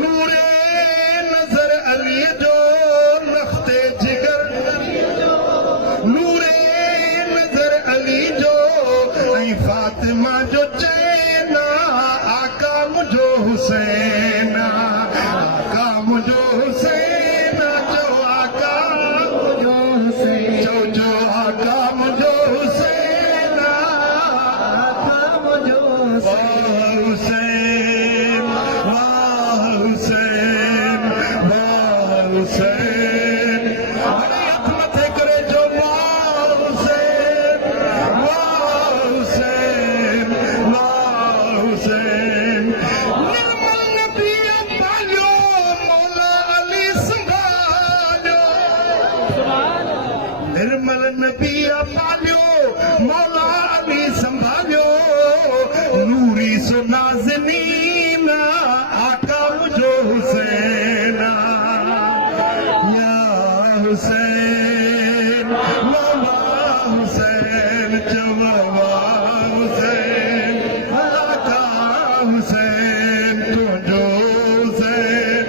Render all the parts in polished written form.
नूरे नजर अली जो लखते जिगर नूरे नजर अली जो ऐं फातिमा जो चैना आका मुझो हुसैन आका मुझो हुसैन जो आका मुझो हुसैन जो आका मुझो हुसैन आका मुझो हुसैन वाह हुसैन वाह हुसैन अरे हथ मथे करे जो वाह हुसैन वाह हुसैन वाह हुसैन निर्मल नबी पालियो मौला अली संभालियो निर्मल नबी पालियो मौला अली संभालियो नूरी सो नाज़नीन आका मुझो हुसैन या हुसैन मौला हुसैन जवाबा हुसैन आका हुसैन तुझो हुसैन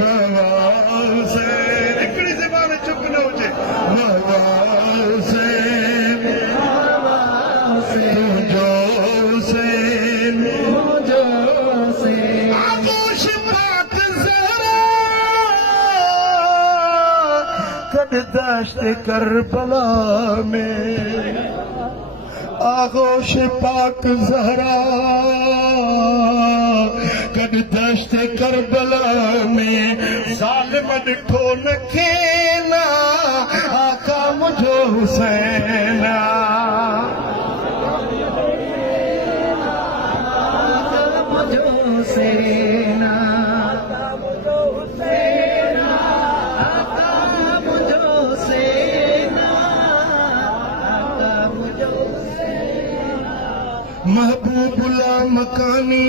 मौला हुसैन हिकिड़ी ज़बान चुप न हुजे मौला हुसैन तुझो हुसैन तुझो हुसैन आगोश पाक ज़हरा कद दश्त करबला में आगोश पाक ज़हरा कद दश्त करबला में ज़ालिम ॾिठो न खेना आका मुझो हुसैन मुझो हुसैन मुझो हुसैन मुझो हुसैन मुझो महबूबुल्ला मकानी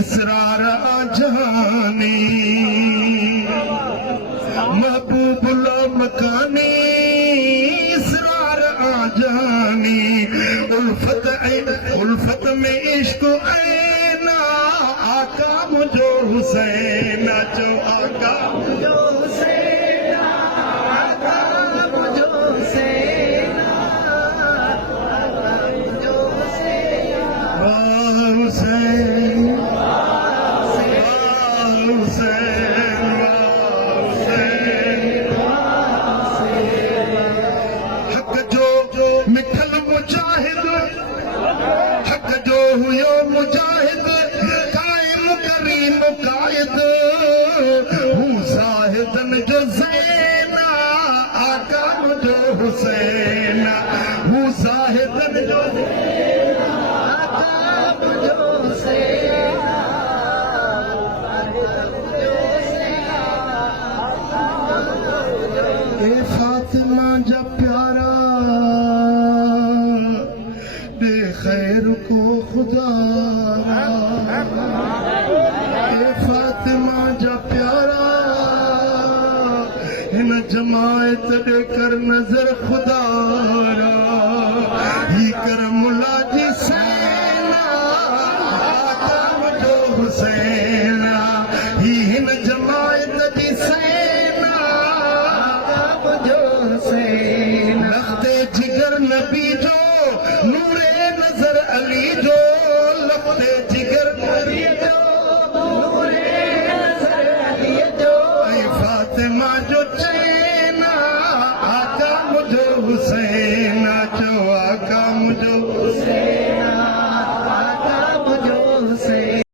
इसरार आजानी महबूबुल्ला मकानी इसरार आजानी उल्फत में इश्क ऐना आका मुझो हुसैन जो आका मुझो हुसैन आका मुझो हुसैन आका मुझो हुसैन वाह हुसैन वाह हुसैन वाह हुसैन हक जो मिठल मुजाहिद हक जो हुयो मुजाहिद कायम करीम कायद हूं साहिदन जो ज़ैना आका मुझो हुसैन हूं साहिदन जो आका मुझो हुसैन ए फातिमा जा प्यारा दे खैर को खुदा ए फातिमा जा प्यारा हिन जमायत दे कर नजर खुदा ही कर मुला जी सैना आका मुझो हुसैन ही हिन जमायत जी सैना आका मुझो हुसैन लखते जिगर नबी जो नूरे नजर अली जो लखते जिगर नबी जो नूरे नजर अली जो ऐं फातिमा जो चैना आका मुझो हुसैन जो आका मुझो हुसैन